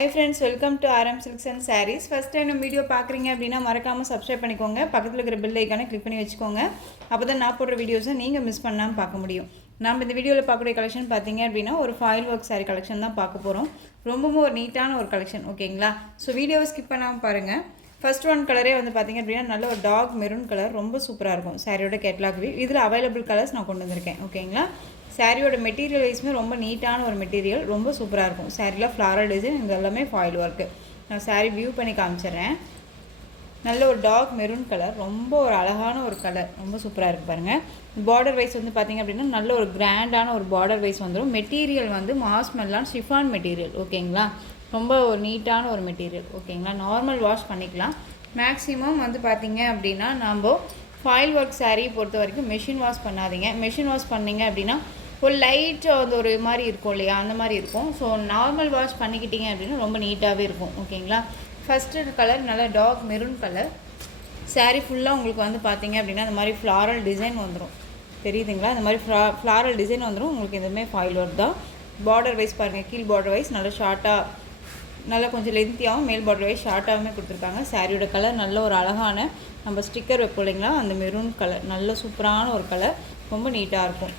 Hi friends, welcome to RM Silks and Sarees. First time நம்ம video பார்க்குறீங்க அப்படின்னா மறக்காமல் சப்ஸ்கிரைப் பண்ணிக்கோங்க. பக்கத்தில் இருக்கிற பெல் ஐக்கானை கிளிக் பண்ணி வச்சுக்கோங்க. அப்போ தான் நான் போடுற வீடியோஸை நீங்கள் மிஸ் பண்ணாமல் பார்க்க முடியும். நம்ம இந்த வீடியோவில் பார்க்கக்கூடிய கலெக்ஷன் பார்த்தீங்க அப்படின்னா ஒரு ஃபாயில் ஒர்க் சாரீ கலெக்ஷன் தான் பார்க்க போகிறோம். ரொம்பவும் ஒரு நீட்டான ஒரு கலெக்ஷன், ஓகேங்களா? ஸோ வீடியோவை ஸ்கிப் பண்ணாமல் பாருங்கள். ஃபர்ஸ்ட் ஒன் கலரே வந்து பார்த்திங்க அப்படின்னா நல்ல ஒரு டார்க் மெரூன் கலர், ரொம்ப சூப்பராக இருக்கும். சாரியோட கேட்லாக் வியூ இதில் அவைலபிள் கலர்ஸ் நான் கொண்டு வந்திருக்கேன், ஓகேங்களா? சாரியோட மெட்டீரியல் வைஸுமே ரொம்ப நீட்டான ஒரு மெட்டீரியல், ரொம்ப சூப்பராக இருக்கும். சாரியில் ஃப்ளாரல் டிசைன், இது எல்லாமே ஃபாயில் ஒர்க்கு. நான் சாரி வியூ பண்ணி காமிச்சிட்றேன். நல்ல ஒரு டார்க் மெரூன் கலர், ரொம்ப ஒரு அழகான ஒரு கலர், ரொம்ப சூப்பராக இருக்குது பாருங்கள். பார்டர் வைஸ் வந்து பார்த்திங்க அப்படின்னா நல்ல ஒரு கிராண்டான ஒரு பார்டர் வைஸ் வந்துடும். மெட்டீரியல் வந்து மாஸ்மெல்லாம் ஷிஃபான் மெட்டீரியல், ஓகேங்களா? ரொம்ப ஒரு நீட்டான ஒரு மெட்டீரியல், ஓகேங்களா? நார்மல் வாஷ் பண்ணிக்கலாம். மேக்ஸிமம் வந்து பார்த்திங்க அப்படின்னா நம்ம ஃபாயில் ஒர்க் சாரீ பொறுத்த வரைக்கும் மெஷின் வாஷ் பண்ணாதீங்க. மெஷின் வாஷ் பண்ணிங்க அப்படின்னா ஒரு லைட்டாக வந்து ஒரு மாதிரி இருக்கும் இல்லையா, அந்த மாதிரி இருக்கும். ஸோ நார்மல் வாஷ் பண்ணிக்கிட்டீங்க அப்படின்னா ரொம்ப நீட்டாகவே இருக்கும், ஓகேங்களா? ஃபஸ்ட்டு கலர் நல்லா டார்க் மெரூன் கலர். சாரீ ஃபுல்லாக உங்களுக்கு வந்து பார்த்திங்க அப்படின்னா இந்த மாதிரி ஃப்ளாரல் டிசைன் வந்துடும், தெரியுதுங்களா? இந்த மாதிரி ஃப்ளாரல் டிசைன் வந்துடும் உங்களுக்கு. எதுவுமே ஃபாயில் ஒர்க் தான். பார்டர் வைஸ் பாருங்கள், கீழ் பார்டர் வைஸ் நல்லா ஷார்ட்டாக, நல்லா கொஞ்சம் லென்த்தியாகவும், மேல் பார்டர் வைஸ் ஷார்ட்டாகவுமே கொடுத்துருக்காங்க. சாரியோட கலர் நல்ல ஒரு அழகான, நம்ம ஸ்டிக்கர் வைப்போம் இல்லைங்களா, அந்த மெரூன் கலர், நல்ல சூப்பரான ஒரு கலர், ரொம்ப நீட்டாக இருக்கும்.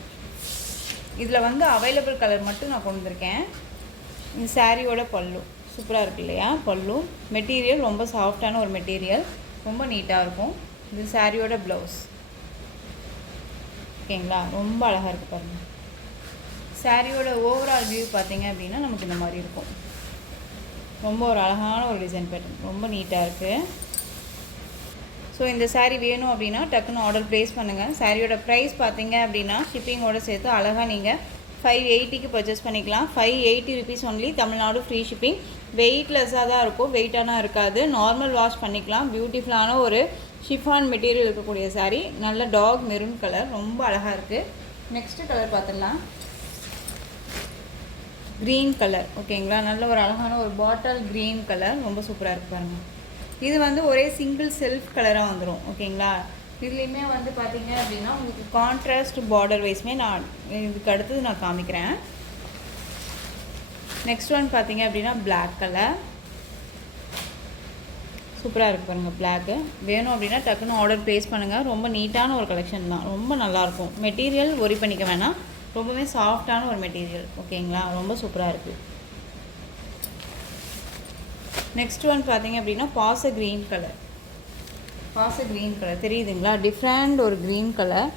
இதில் வந்து அவைலபிள் கலர் மட்டும் நான் கொண்டு வந்திருக்கேன். இந்த சாரியோட பல்லு சூப்பராக இருக்குது இல்லையா? பல்லு மெட்டீரியல் ரொம்ப சாஃப்டான ஒரு மெட்டீரியல், ரொம்ப நீட்டாக இருக்கும். இது சாரியோட ப்ளவுஸ், ஓகேங்களா? ரொம்ப அழகாக இருக்குது பாருங்கள். சாரியோட ஓவரால் வியூ பார்த்தீங்க அப்படின்னா நமக்கு இந்த மாதிரி இருக்கும். ரொம்ப ஒரு அழகான ஒரு டிசைன் பேட்டர்ன், ரொம்ப நீட்டாக இருக்குது. ஸோ இந்த சாரீ வேணும் அப்படின்னா டக்குன்னு ஆர்டர் ப்ளேஸ் பண்ணுங்கள். சாரியோட ப்ரைஸ் பார்த்தீங்க அப்படின்னா ஷிப்பிங்கோடு சேர்த்து அழகாக நீங்கள் 580க்கு பர்ச்சேஸ் பண்ணிக்கலாம். 580 rupees only, Tamil Nadu free shipping. வெயிட்லெஸ்ஸாக தான் இருக்கும், வெயிட்டானா இருக்காது. நார்மல் வாஷ் பண்ணிக்கலாம். பியூட்டிஃபுல்லான ஒரு ஷிஃபான் மெட்டீரியல் இருக்கக்கூடிய சாரீ, நல்ல டார்க் மெரூன் கலர், ரொம்ப அழகாக இருக்குது. நெக்ஸ்ட்டு கலர் பார்த்துடலாம். க்ரீன் கலர், ஓகேங்களா? நல்ல ஒரு அழகான ஒரு பாட்டில் க்ரீன் கலர், ரொம்ப சூப்பராக இருக்குது பாருங்கள். இது வந்து ஒரே சிங்கிள் செல்ஃப் கலராக வந்துடும், ஓகேங்களா? இதுலேயுமே வந்து பார்த்திங்க அப்படின்னா உங்களுக்கு கான்ட்ராஸ்ட் பார்டர் வைஸ்மே நான் இதுக்கு அடுத்தது நான் காமிக்கிறேன். நெக்ஸ்ட் ஒன் பார்த்திங்க அப்படின்னா பிளாக் கலர், சூப்பராக இருக்குது பாருங்கள். பிளாக்கு வேணும் அப்படின்னா டக்குன்னு ஆர்டர் ப்ளேஸ் பண்ணுங்கள். ரொம்ப நீட்டான ஒரு கலெக்ஷன் தான், ரொம்ப நல்லாயிருக்கும். மெட்டீரியல் ஒரி பண்ணிக்க வேணாம், ரொம்பவே சாஃப்டான ஒரு மெட்டீரியல், ஓகேங்களா? ரொம்ப சூப்பராக இருக்குது. நெக்ஸ்ட் ஒன் பார்த்திங்க அப்படின்னா பாச க்ரீன் கலர். பாச க்ரீன் கலர் தெரியுதுங்களா? டிஃப்ரெண்ட் ஒரு க்ரீன் கலர்,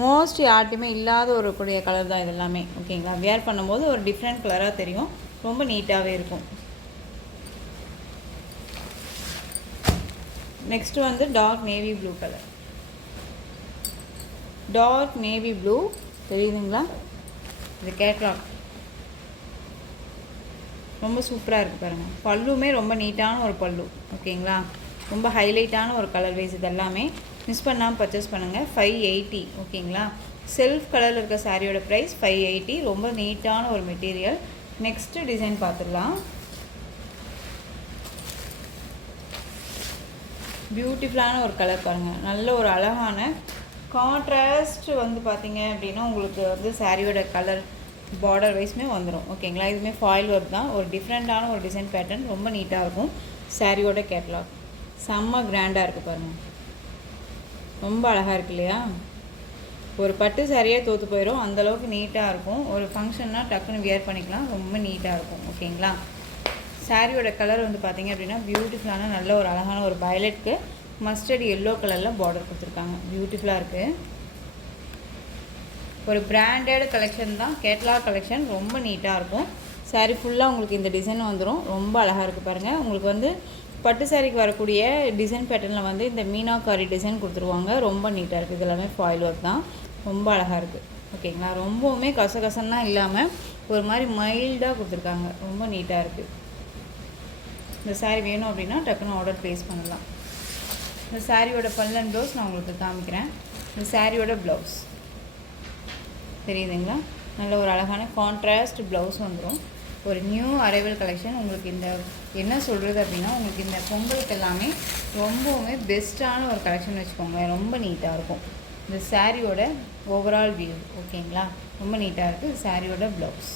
மோஸ்ட் யார்ட்டுமே இல்லாத ஒரு கூடிய கலர் தான் இது எல்லாமே, ஓகேங்களா? வேர் பண்ணும்போது ஒரு டிஃப்ரெண்ட் கலராக தெரியும், ரொம்ப நீட்டாகவே இருக்கும். நெக்ஸ்ட்டு வந்து dark navy blue colour. Dark navy blue தெரியுதுங்களா? இது கேட்லாக், ரொம்ப சூப்பராக இருக்குது பாருங்கள். பல்லுமே ரொம்ப நீட்டான ஒரு பல்லு, ஓகேங்களா? ரொம்ப ஹைலைட்டான ஒரு கலர் வைஸ். இது எல்லாமே மிஸ் பண்ணாமல் பர்ச்சேஸ் பண்ணுங்கள். 580, ஓகேங்களா? செல்ஃப் கலரில் இருக்க சாரியோட ப்ரைஸ் 580, ரொம்ப நீட்டான ஒரு மெட்டீரியல். நெக்ஸ்ட்டு டிசைன் பார்த்துடலாம். பியூட்டிஃபுல்லான ஒரு கலர் பாருங்கள், நல்ல ஒரு அழகான கான்ட்ராஸ்ட் வந்து பார்த்திங்க அப்படின்னா உங்களுக்கு வந்து சாரியோட கலர் பார்டர் வைஸ்மே வந்துடும், ஓகேங்களா? இதுவுமே ஃபாயில் ஒர்க் தான், ஒரு டிஃப்ரெண்ட்டான ஒரு டிசைன் பேட்டர்ன், ரொம்ப நீட்டாக இருக்கும். சாரியோட கேட்லாக் செம்ம கிராண்டாக இருக்குது பாருங்கள், ரொம்ப அழகாக இருக்குது இல்லையா? ஒரு பட்டு சாரியே தோற்று போயிடும், அந்தளவுக்கு நீட்டாக இருக்கும். ஒரு ஃபங்க்ஷன்னா டக்குன்னு வியர் பண்ணிக்கலாம், ரொம்ப நீட்டாக இருக்கும், ஓகேங்களா? சாரியோட கலர் வந்து பார்த்திங்க அப்படின்னா பியூட்டிஃபுல்லான நல்ல ஒரு அழகான ஒரு வயலட்க்கு மஸ்டர்ட் எல்லோ கலரில் பார்டர் கொடுத்துருக்காங்க, பியூட்டிஃபுல்லாக இருக்குது. ஒரு பிராண்டட் கலெக்ஷன் தான், கேட்லாக் கலெக்ஷன், ரொம்ப நீட்டாக இருக்கும். சாரீ ஃபுல்லாக உங்களுக்கு இந்த டிசைன் வந்துடும், ரொம்ப அழகாக இருக்குது பாருங்கள். உங்களுக்கு வந்து பட்டு சாரிக்கு வரக்கூடிய டிசைன் பேட்டர்னில் வந்து இந்த மீனாக்காரி டிசைன் கொடுத்துருவாங்க, ரொம்ப நீட்டாக இருக்குது. இது எல்லாமே ஃபாயில் ஒர்க் தான், ரொம்ப அழகாக இருக்குது, ஓகேங்களா? ரொம்பவுமே கசகசன்னா இல்லாமல் ஒரு மாதிரி மைல்டாக கொடுத்துருக்காங்க, ரொம்ப நீட்டாக இருக்குது. இந்த சாரீ வேணும் அப்படின்னா டக்குன்னு ஆர்டர் ப்ளேஸ் பண்ணலாம். இந்த சாரியோட பல்லன் ப்ளவுஸ் நான் உங்களுக்கு காமிக்கிறேன். இந்த சாரியோட ப்ளவுஸ் தெரியுதுங்களா? நல்ல ஒரு அழகான கான்ட்ராஸ்ட் ப்ளவுஸ் வந்துடும். ஒரு நியூ அரைவல் கலெக்ஷன். உங்களுக்கு இந்த என்ன சொல்கிறது அப்படின்னா உங்களுக்கு இந்த பொங்கலுக்கு எல்லாமே ரொம்பவுமே பெஸ்ட்டான ஒரு கலெக்ஷன் வச்சுக்கோங்க, ரொம்ப நீட்டாக இருக்கும். இந்த சாரியோட ஓவரால் வியூ, ஓகேங்களா? ரொம்ப நீட்டாக இருக்குது. சாரியோட ப்ளவுஸ்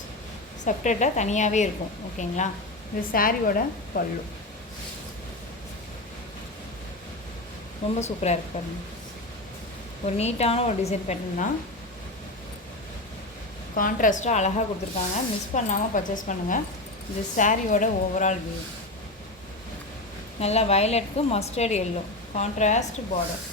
செப்ரேட்டாக தனியாகவே இருக்கும், ஓகேங்களா? இது சாரியோட பல்லு. ரொம்ப சூப்பராக இருக்குது பாருங்கள். ஒரு நீட்டான ஒரு டிசைன் பேட்டர்ன் தான். கான்ட்ராஸ்ட்டாக அழகாக கொடுத்துருக்காங்க. மிஸ் பண்ணாமல் பர்ச்சேஸ் பண்ணுங்கள். இது சாரியோட ஓவரால் வியூ. நல்லா வயலட்டுக்கு மஸ்டர்ட் எல்லோ கான்ட்ராஸ்ட் பார்டர்.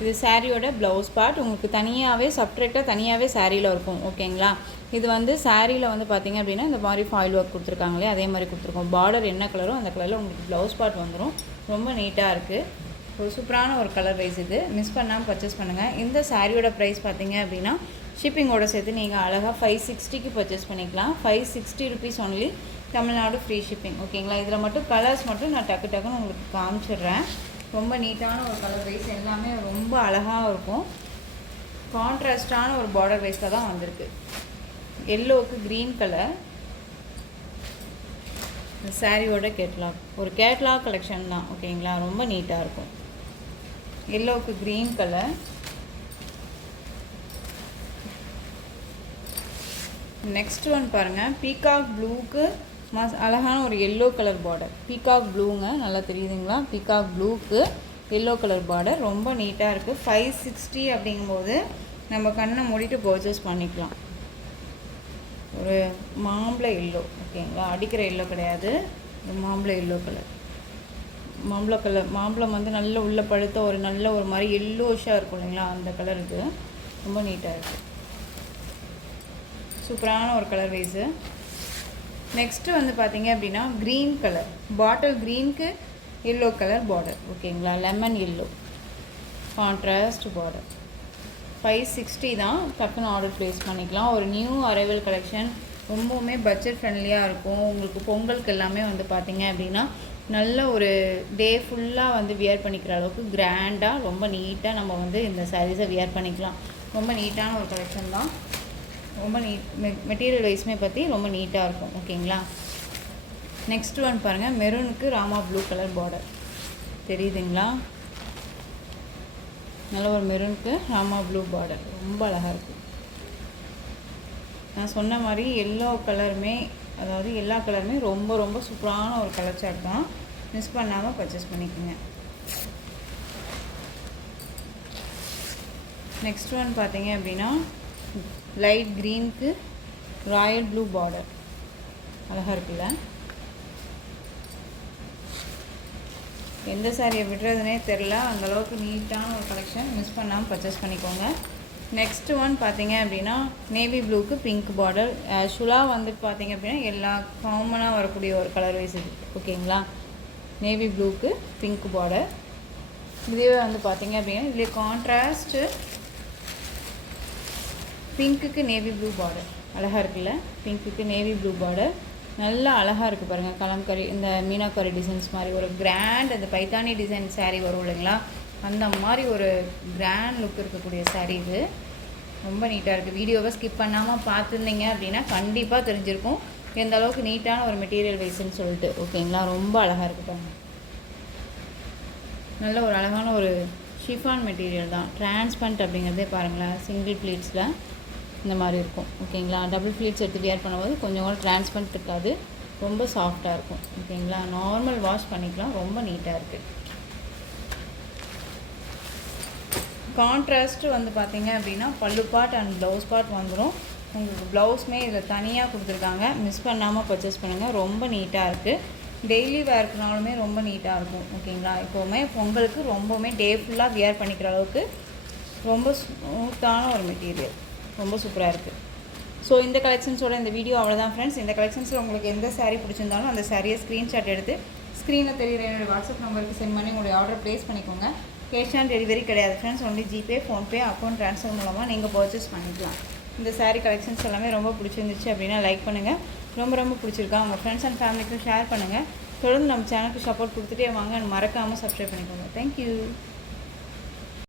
இது சாரியோட ப்ளவுஸ் பார்ட். உங்களுக்கு தனியாகவே செப்ரேட்டாக தனியாகவே சாரியில் இருக்கும். ஓகேங்களா. இது வந்து சாரியில் வந்து பார்த்திங்க அப்படின்னா இந்த மாதிரி ஃபாயில் ஒர்க் கொடுத்துருக்காங்களே அதே மாதிரி கொடுத்துருக்கோம். பார்டர் என்ன கலரோ அந்த கலரில் உங்களுக்கு ப்ளவுஸ் பார்ட் வந்துடும். ரொம்ப நீட்டாக இருக்குது. ஒரு சூப்பரான ஒரு கலர் வைஸ். இது மிஸ் பண்ணாமல் பர்ச்சேஸ் பண்ணுங்கள். இந்த சாரியோட ப்ரைஸ் பார்த்திங்க அப்படின்னா ஷிப்பிங்கோட சேர்த்து நீங்கள் அழகாக 560க்கு பர்ச்சேஸ் பண்ணிக்கலாம். 560 rupees only. Tamil Nadu free shipping. ஓகேங்களா. இதில் மட்டும் கலர்ஸ் மட்டும் நான் டக்குன்னு உங்களுக்கு காமிச்சிடுறேன். ரொம்ப நீட்டான ஒரு கலர் வைஸ். எல்லாமே ரொம்ப அழகாக இருக்கும். கான்ட்ராஸ்டான ஒரு பார்டர் வைஸில் தான் வந்திருக்கு. எல்லோவுக்கு க்ரீன் கலர். சாரியோட கேட்லாக். ஒரு கேட்லாக் கலெக்ஷன் தான். ஓகேங்களா. ரொம்ப நீட்டாக இருக்கும். எல்லோவுக்கு க்ரீன் கலர். நெக்ஸ்ட் ஒன் பாருங்கள். பீகாக் ப்ளூக்கு அழகான ஒரு எல்லோ கலர் பார்டர். பீகாக் ப்ளூங்க. நல்லா தெரியுதுங்களா. பீகாக் ப்ளூக்கு எல்லோ கலர் பார்டர். ரொம்ப நீட்டாக இருக்குது. 560 அப்படிங்கும்போது நம்ம கண்ணை மூடிட்டு பர்ச்சேஸ் பண்ணிக்கலாம். ஒரு மாம்பழ எல்லோ. ஓகேங்களா. அடிக்கிற எல்லோ கிடையாது. ஒரு மாம்பழ எல்லோ கலர். மாம்பழம் வந்து நல்ல உள்ள பழுத்த ஒரு நல்ல ஒரு மாதிரி எல்லோஷாக இருக்கும் இல்லைங்களா. அந்த கலர் இது. ரொம்ப நீட்டாக இருக்குது. சூப்பரான ஒரு கலர் வைஸு. நெக்ஸ்ட்டு வந்து பார்த்திங்க அப்படின்னா க்ரீன் கலர். பாட்டில் க்ரீனுக்கு எல்லோ கலர் பார்டர். ஓகேங்களா. Lemon yellow contrast border. 560 தான். டக்குன்னு ஆர்டர் ப்ளேஸ் பண்ணிக்கலாம். ஒரு நியூ அரைவல் கலெக்ஷன். ரொம்பவுமே பட்ஜெட் ஃப்ரெண்ட்லியாக இருக்கும். உங்களுக்கு பொங்கலுக்கு எல்லாமே வந்து பார்த்திங்க அப்படின்னா நல்ல ஒரு டே ஃபுல்லாக வந்து வியர் பண்ணிக்கிற அளவுக்கு கிராண்டாக ரொம்ப நீட்டாக நம்ம வந்து இந்த சாரீஸை வியர் பண்ணிக்கலாம். ரொம்ப நீட்டான ஒரு கலெக்ஷன் தான். ரொம்ப மெட்டீரியல் வைஸ்மே பற்றி ரொம்ப நீட்டாக இருக்கும். ஓகேங்களா. நெக்ஸ்ட் ஒன் பாருங்கள். மெரூனுக்கு ராமா ப்ளூ கலர் பார்டர். தெரியுதுங்களா. நல்ல ஒரு மெரூனுக்கு ராமா ப்ளூ பார்டர். ரொம்ப அழகாக இருக்குது. நான் சொன்ன மாதிரி எல்லா கலருமே ரொம்ப ரொம்ப சூப்பரான ஒரு கலர் சார்ட் தான். மிஸ் பண்ணாமல் பர்ச்சேஸ் பண்ணிக்கோங்க. நெக்ஸ்ட் ஒன் பார்த்தீங்க அப்படின்னா லைட் க்ரீனுக்கு ராயல் ப்ளூ பார்டர். அழகாக இருக்குல்ல. எந்த சாரியை விடுறதுனே தெரில. அந்தளவுக்கு நீட்டான ஒரு கலெக்ஷன். மிஸ் பண்ணாமல் பர்ச்சேஸ் பண்ணிக்கோங்க. நெக்ஸ்ட் ஒன் பார்த்தீங்க அப்படின்னா நேவி ப்ளூக்கு பிங்க் பார்டர். ஆக்சுவலாக வந்துட்டு பார்த்தீங்க அப்படின்னா எல்லா காமனாக வரக்கூடிய ஒரு கலர் வைஸ் இது. ஓகேங்களா. நேவி ப்ளூக்கு பிங்க் பார்டர். இதுவே வந்து பார்த்தீங்க அப்படின்னா இதுலேயே கான்ட்ராஸ்ட்டு பிங்க்குக்கு நேவி ப்ளூ பார்டர். அழகாக இருக்குல்ல. பிங்க்குக்கு நேவி ப்ளூ பார்டர். நல்லா அழகாக இருக்குது பாருங்கள். கலம்கரி இந்த மீனாக்கரி டிசைன்ஸ் மாதிரி ஒரு கிராண்ட் அந்த பைத்தானி டிசைன் சாரீ வரும் இல்லைங்களா. அந்த மாதிரி ஒரு கிராண்ட் லுக் இருக்கக்கூடிய சாரீ இது. ரொம்ப நீட்டாக இருக்குது. வீடியோவை ஸ்கிப் பண்ணாமல் பார்த்துருந்தீங்க அப்படின்னா கண்டிப்பாக தெரிஞ்சிருக்கும் எந்த அளவுக்கு நீட்டான ஒரு மெட்டீரியல் வைஸ்ன்னு சொல்லிட்டு. ஓகேங்களா. ரொம்ப அழகாக இருக்குது பாருங்கள். நல்ல ஒரு அழகான ஒரு ஷிஃபான் மெட்டீரியல் தான். டிரான்ஸ்பரண்ட் அப்படிங்கிறதே பாருங்களேன். சிங்கிள் ப்ளீட்ஸில் இந்த மாதிரி இருக்கும். ஓகேங்களா. டபுள் ப்ளீட்ஸ் எடுத்து வியர் பண்ணும்போது கொஞ்சம் கூட டிரான்ஸ்பரண்ட் இருக்காது. ரொம்ப சாஃப்டாக இருக்கும். ஓகேங்களா. நார்மல் வாஷ் பண்ணிக்கலாம். ரொம்ப நீட்டாக இருக்குது. கான்ட்ராஸ்ட்டு வந்து பார்த்திங்க அப்படின்னா பல்லு பார்ட் அண்ட் ப்ளவுஸ் பார்ட் வந்துடும். உங்களுக்கு ப்ளவுஸுமே இதில் தனியாக கொடுத்துருக்காங்க. மிஸ் பண்ணாமல் பர்ச்சேஸ் பண்ணுங்கள். ரொம்ப நீட்டாக இருக்குது. டெய்லி வேர்க்குனாலுமே ரொம்ப நீட்டாக இருக்கும். ஓகேங்களா. இப்போவுமே பொங்கலுக்கு ரொம்பவுமே டே ஃபுல்லாக வியர் பண்ணிக்கிற அளவுக்கு ரொம்ப ஸ்மூத்தான ஒரு மெட்டீரியல். ரொம்ப சூப்பராக இருக்குது. ஸோ இந்த கலெக்ஷன்ஸோட இந்த வீடியோ அவ்வளோதான் ஃப்ரெண்ட்ஸ். இந்த கலெக்ஷன்ஸில் உங்களுக்கு எந்த சாரீ பிடிச்சிருந்தாலும் அந்த சாரியை ஸ்க்ரீன்ஷாட் எடுத்து ஸ்க்ரீனில் தெரியுற என்னோடய வாட்ஸ்அப் நம்பருக்கு சென்ட் பண்ணி உங்களுடைய ஆர்டர் ப்ளேஸ் பண்ணிக்கோங்க. கேஷ் ஆன் டெலிவரி கிடையாது friends. Only GPay, PhonePe, account transfer மூலமாக நீங்கள் பர்ச்சேஸ் பண்ணிக்கலாம். இந்த சாரீ கலெக்ஷன்ஸ் எல்லாமே ரொம்ப பிடிச்சிருந்துச்சு அப்படின்னா லைக் பண்ணுங்கள். ரொம்ப பிடிச்சிருக்கா உங்கள் ஃப்ரெண்ட்ஸ் அண்ட் ஃபேமிலிக்கும் ஷேர் பண்ணுங்கள். தொடர்ந்து நம்ம சேனலுக்கு சப்போர்ட் கொடுத்துட்டே வாங்க. மறக்காமல் சப்ஸ்கிரைப் பண்ணிக்கோங்க. தேங்க்யூ.